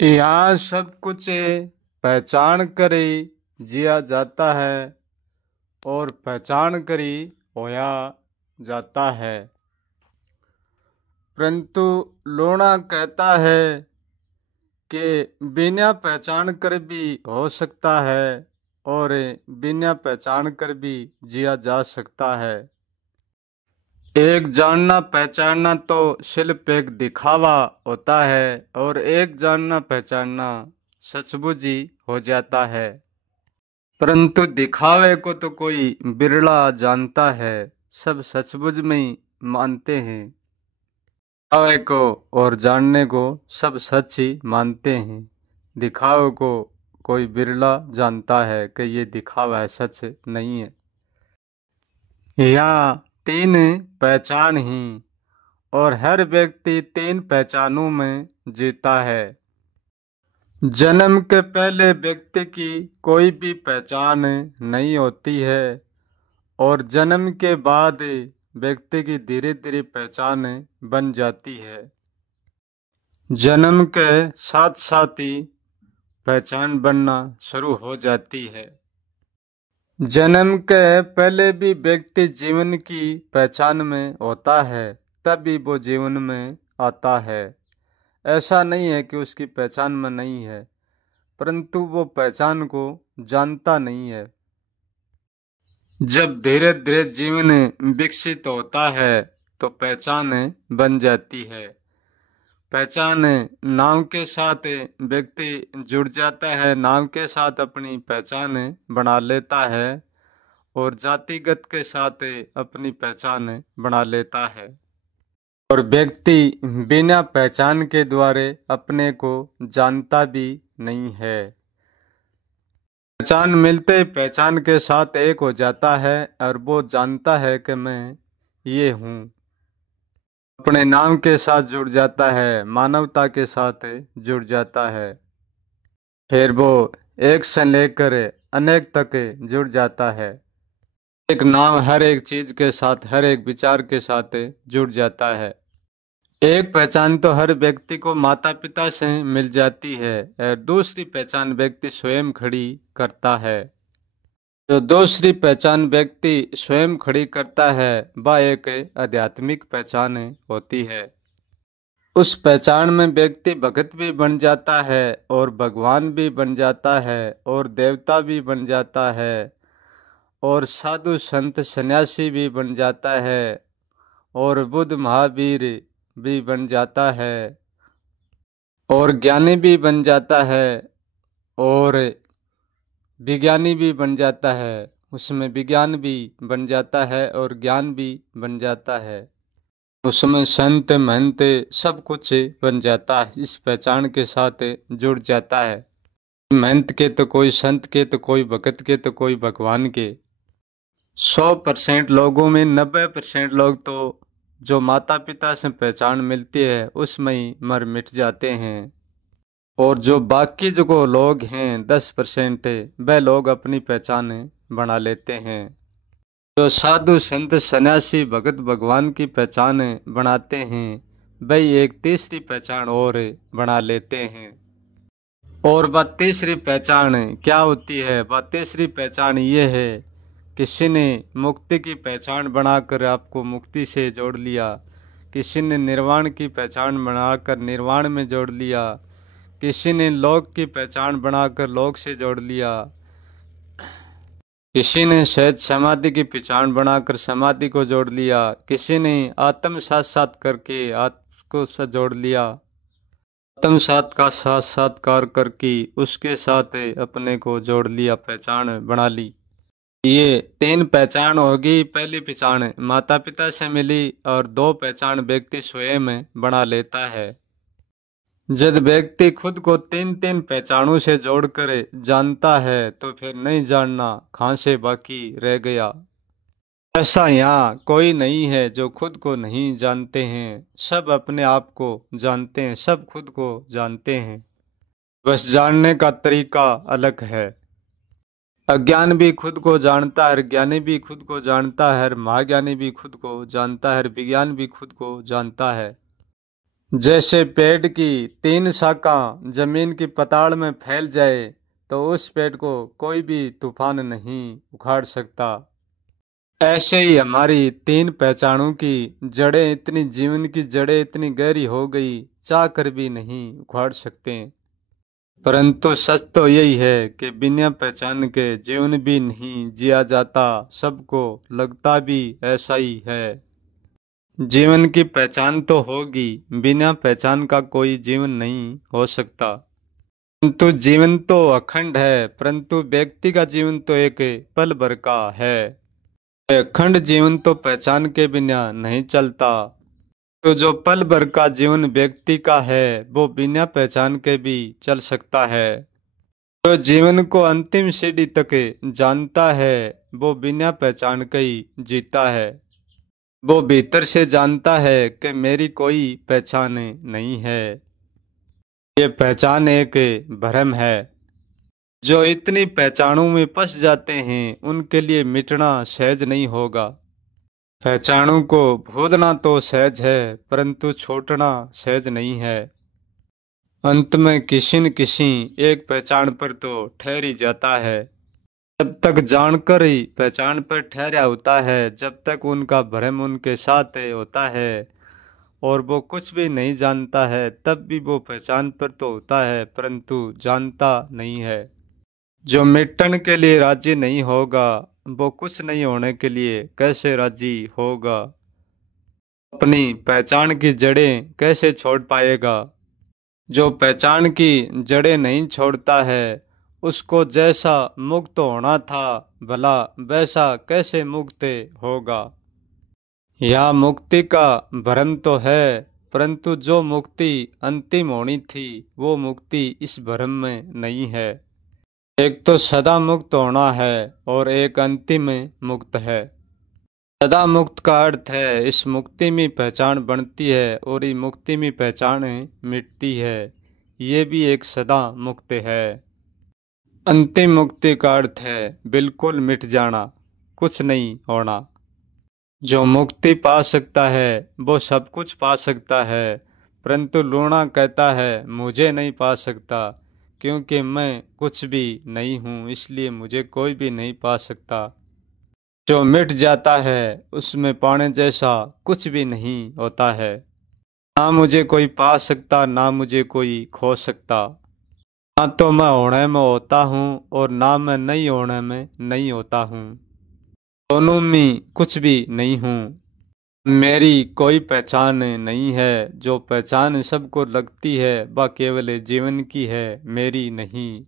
यहाँ सब कुछ पहचान कर ही जिया जाता है और पहचान कर ही होया जाता है। परंतु लोना कहता है कि बिना पहचान कर भी हो सकता है और बिना पहचान कर भी जिया जा सकता है। एक जानना पहचानना तो सिर्फ एक दिखावा होता है और एक जानना पहचानना सचमुच ही हो जाता है। परंतु दिखावे को तो कोई बिरला जानता है, सब सचमुच में ही मानते हैं। दिखावे को और जानने को सब सच ही मानते हैं। दिखावे को कोई बिरला जानता है कि ये दिखावा है, सच नहीं है। यहाँ तीन पहचान ही और हर व्यक्ति तीन पहचानों में जीता है। जन्म के पहले व्यक्ति की कोई भी पहचान नहीं होती है और जन्म के बाद व्यक्ति की धीरे धीरे पहचान बन जाती है। जन्म के साथ साथ ही पहचान बनना शुरू हो जाती है। जन्म के पहले भी व्यक्ति जीवन की पहचान में होता है, तभी वो जीवन में आता है। ऐसा नहीं है कि उसकी पहचान में नहीं है, परंतु वो पहचान को जानता नहीं है। जब धीरे धीरे जीवन विकसित होता है तो पहचान बन जाती है। पहचान नाम के साथ व्यक्ति जुड़ जाता है, नाम के साथ अपनी पहचान बना लेता है और जातिगत के साथ अपनी पहचान बना लेता है। और व्यक्ति बिना पहचान के द्वारा अपने को जानता भी नहीं है। पहचान मिलते ही पहचान के साथ एक हो जाता है और वो जानता है कि मैं ये हूँ। अपने नाम के साथ जुड़ जाता है, मानवता के साथ जुड़ जाता है। फिर वो एक से लेकर अनेक तक जुड़ जाता है। एक नाम हर एक चीज के साथ, हर एक विचार के साथ जुड़ जाता है। एक पहचान तो हर व्यक्ति को माता पिता से मिल जाती है और दूसरी पहचान व्यक्ति स्वयं खड़ी करता है। जो दूसरी पहचान व्यक्ति स्वयं खड़ी करता है वह एक आध्यात्मिक पहचान होती है। उस पहचान में व्यक्ति भगत भी बन जाता है और भगवान भी बन जाता है और देवता भी बन जाता है और साधु संत सन्यासी भी बन जाता है और बुद्ध महावीर भी बन जाता है और ज्ञानी भी बन जाता है और विज्ञानी भी बन जाता है। उसमें विज्ञान भी बन जाता है और ज्ञान भी बन जाता है। उसमें संत महंत सब कुछ बन जाता है। इस पहचान के साथ जुड़ जाता है। महंत के तो कोई, संत के तो कोई, भगत के तो कोई, भगवान के। 100% लोगों में 90% लोग तो जो माता पिता से पहचान मिलती है उसमें ही मर मिट जाते हैं और जो बाकी जो लोग हैं 10% वह लोग अपनी पहचान बना लेते हैं। जो साधु संत सन्यासी भगत भगवान की पहचान बनाते हैं वही एक तीसरी पहचान और बना लेते हैं। और वह तीसरी पहचान क्या होती है? वह तीसरी पहचान ये है, किसी ने मुक्ति की पहचान बनाकर आपको मुक्ति से जोड़ लिया, किसी ने निर्वाण की पहचान बनाकर निर्वाण में जोड़ लिया, किसी ने लोक की पहचान बनाकर लोक से जोड़ लिया, किसी ने सहज समाधि की पहचान बनाकर समाधि को जोड़ लिया, किसी ने आत्म साक्षात करके आत्म को से जोड़ लिया, आत्म सात का साक्षात्कार करके उसके साथ अपने को जोड़ लिया, पहचान बना ली। ये 3 पहचान होगी। पहली पहचान माता पिता से मिली और 2 पहचान व्यक्ति स्वयं बना लेता है। जब व्यक्ति खुद को 3 पहचानों से जोड़कर जानता है तो फिर नहीं जानना कहाँ से बाकी रह गया। ऐसा यहाँ कोई नहीं है जो खुद को नहीं जानते हैं। सब अपने आप को जानते हैं, सब खुद को जानते हैं, बस जानने का तरीका अलग है। अज्ञान भी खुद को जानता है, ज्ञानी भी खुद को जानता है, महाज्ञानी भी खुद को जानता है, विज्ञान भी खुद को जानता है। जैसे पेड़ की 3 शाखा जमीन की पताल में फैल जाए तो उस पेड़ को कोई भी तूफान नहीं उखाड़ सकता। ऐसे ही हमारी 3 पहचानों की जड़ें इतनी जीवन की जड़ें इतनी गहरी हो गई, चाह कर भी नहीं उखाड़ सकते। परंतु सच तो यही है कि बिना पहचान के जीवन भी नहीं जिया जाता। सबको लगता भी ऐसा ही है। जीवन की पहचान तो होगी, बिना पहचान का कोई जीवन नहीं हो सकता। परंतु जीवन तो अखंड है, परंतु व्यक्ति का जीवन तो एक पल भर का है। अखंड जीवन तो पहचान के बिना नहीं चलता। तो जो पल भर का जीवन व्यक्ति का है वो बिना पहचान के भी चल सकता है। जो जीवन को अंतिम सीढ़ी तक जानता है वो बिना पहचान के ही जीता है। वो भीतर से जानता है कि मेरी कोई पहचान नहीं है। ये पहचान एक भ्रम है। जो इतनी पहचानों में फंस जाते हैं उनके लिए मिटना सहज नहीं होगा। पहचानों को भूलना तो सहज है, परंतु छोड़ना सहज नहीं है। अंत में किसी न किसी एक पहचान पर तो ठहर ही जाता है। जब तक जानकर ही पहचान पर ठहरा होता है, जब तक उनका भ्रम उनके साथ होता है और वो कुछ भी नहीं जानता है, तब भी वो पहचान पर तो होता है परंतु जानता नहीं है। जो मिटन के लिए राजी नहीं होगा वो कुछ नहीं होने के लिए कैसे राजी होगा। अपनी पहचान की जड़ें कैसे छोड़ पाएगा। जो पहचान की जड़ें नहीं छोड़ता है उसको जैसा मुक्त होना था भला वैसा कैसे मुक्त होगा। यह मुक्ति का भ्रम तो है, परंतु जो मुक्ति अंतिम होनी थी वो मुक्ति इस भ्रम में नहीं है। एक तो सदा मुक्त होना है और एक अंतिम मुक्त है। सदा मुक्त का अर्थ है इस मुक्ति में पहचान बनती है और इस मुक्ति में पहचान मिटती है। ये भी एक सदा मुक्त है। अंतिम मुक्ति का अर्थ है बिल्कुल मिट जाना, कुछ नहीं होना। जो मुक्ति पा सकता है वो सब कुछ पा सकता है, परंतु लूणा कहता है मुझे नहीं पा सकता, क्योंकि मैं कुछ भी नहीं हूँ इसलिए मुझे कोई भी नहीं पा सकता। जो मिट जाता है उसमें पाने जैसा कुछ भी नहीं होता है। ना मुझे कोई पा सकता ना मुझे कोई खो सकता। ना तो मैं होने में होता हूँ और ना मैं नहीं होने में नहीं होता हूँ। दोनों में कुछ भी नहीं हूँ। मेरी कोई पहचान नहीं है। जो पहचान सबको लगती है वह केवल जीवन की है, मेरी नहीं।